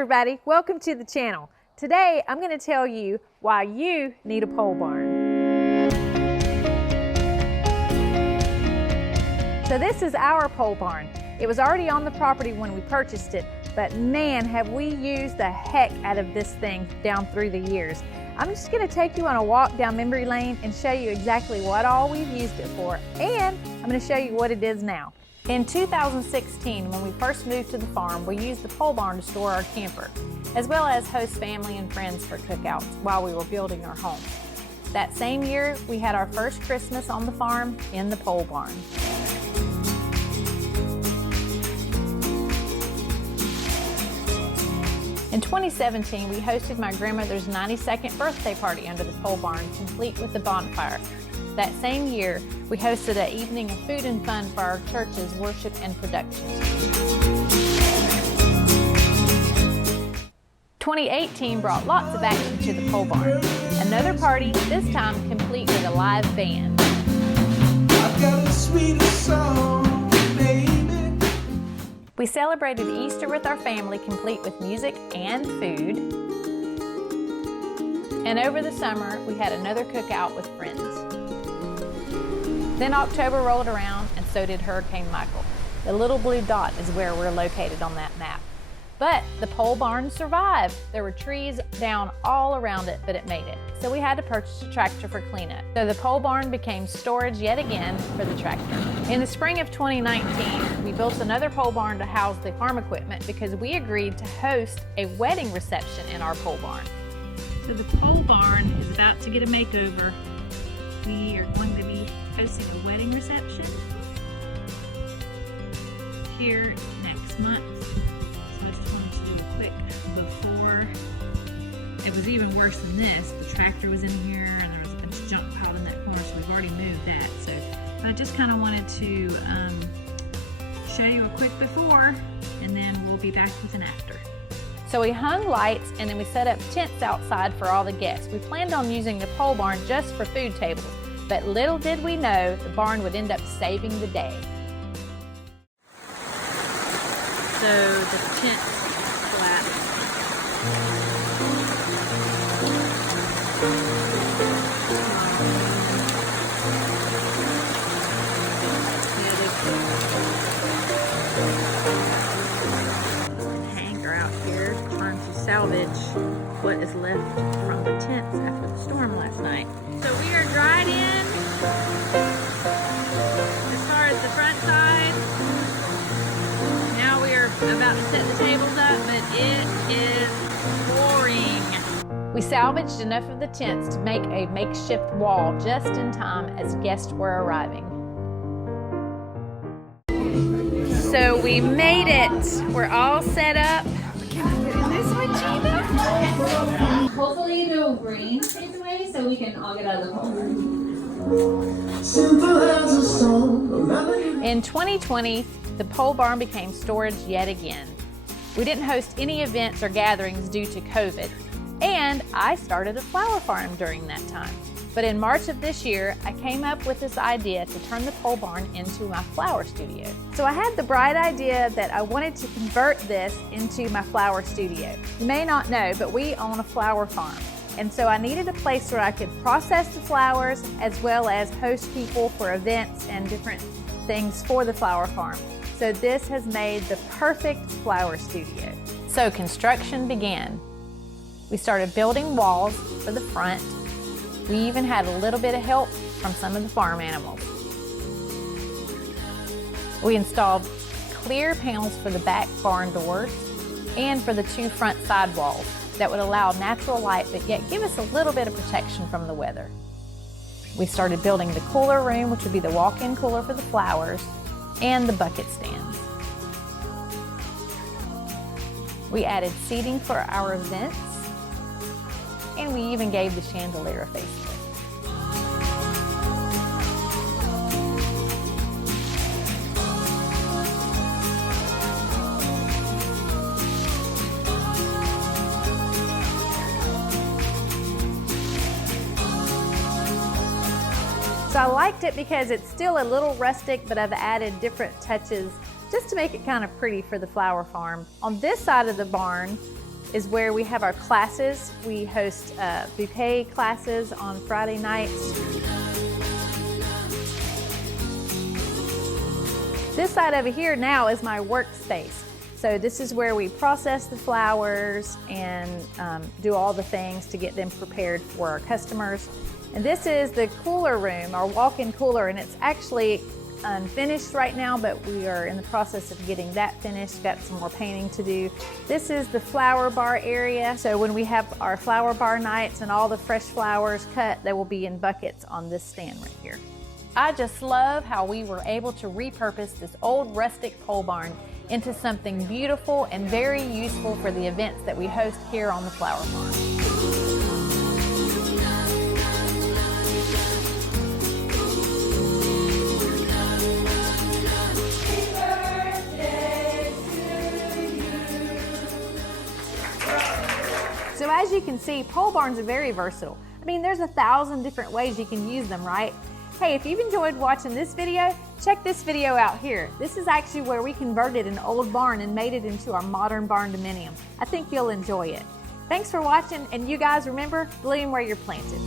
everybody, welcome to the channel. Today I'm going to tell you why you need a pole barn. So this is our pole barn. It was already on the property when we purchased it, but man, have we used the heck out of this thing down through the years. I'm just going to take you on a walk down memory lane and show you exactly what all we've used it for, and I'm going to show you what it is now. In 2016, when we first moved to the farm, we used the pole barn to store our camper, as well as host family and friends for cookouts while we were building our home. That same year, we had our first Christmas on the farm in the pole barn. In 2017, we hosted my grandmother's 92nd birthday party under the pole barn, complete with the bonfire. That same year, we hosted an evening of food and fun for our church's worship and productions. 2018 brought lots of action to the pole barn. Another party, this time complete with a live band. I've got a sweet song, baby. We celebrated Easter with our family, complete with music and food. And over the summer, we had another cookout with friends. Then October rolled around, and so did Hurricane Michael. The little blue dot is where we're located on that map. But the pole barn survived. There were trees down all around it, but it made it. So we had to purchase a tractor for cleanup. So the pole barn became storage yet again for the tractor. In the spring of 2019, we built another pole barn to house the farm equipment because we agreed to host a wedding reception in our pole barn. So the pole barn is about to get a makeover. We are going to be hosting a wedding reception here next month. So I just wanted to do a quick before. It was even worse than this. The tractor was in here and there was a bunch of junk piled in that corner, so we've already moved that. So I just kind of wanted to show you a quick before, and then we'll be back with an after. So we hung lights and then we set up tents outside for all the guests. We planned on using the pole barn just for food tables, but little did we know the barn would end up saving the day. So the tent collapsed. Hanger out here trying to salvage what is left from the tents after the storm last night. So we are dried in as far as the front side. Now we are about to set the tables up, but it is pouring. We salvaged enough of the tents to make a makeshift wall just in time as guests were arriving. So we made it. We're all set up. Hopefully the rain stays away so we can all get out of the hole. In 2020, the pole barn became storage yet again. We didn't host any events or gatherings due to COVID, and I started a flower farm during that time. But in March of this year, I came up with this idea to turn the pole barn into my flower studio. So I had the bright idea that I wanted to convert this into my flower studio. You may not know, but we own a flower farm. And so I needed a place where I could process the flowers as well as host people for events and different things for the flower farm. So this has made the perfect flower studio. So construction began. We started building walls for the front. We even had a little bit of help from some of the farm animals. We installed clear panels for the back barn doors and for the two front side walls that would allow natural light but yet give us a little bit of protection from the weather. We started building the cooler room, which would be the walk-in cooler for the flowers, and the bucket stands. We added seating for our events, and we even gave the chandelier a facelift. So I liked it because it's still a little rustic, but I've added different touches just to make it kind of pretty for the flower farm. On this side of the barn, is where we have our classes. We host bouquet classes on Friday nights. This side over here now is my workspace. So this is where we process the flowers and do all the things to get them prepared for our customers. And this is the cooler room, our walk-in cooler, and it's actually unfinished right now, but we are in the process of getting that finished. Got some more painting to do. This is the flower bar area. So when we have our flower bar nights and all the fresh flowers cut, they will be in buckets on this stand right here. I just love how we were able to repurpose this old rustic pole barn into something beautiful and very useful for the events that we host here on the flower farm. So as you can see, pole barns are very versatile. I mean, there's 1,000 different ways you can use them, right? Hey, if you've enjoyed watching this video, check this video out here. This is actually where we converted an old barn and made it into our modern barndominium. I think you'll enjoy it. Thanks for watching, and you guys remember, bloom where you're planted.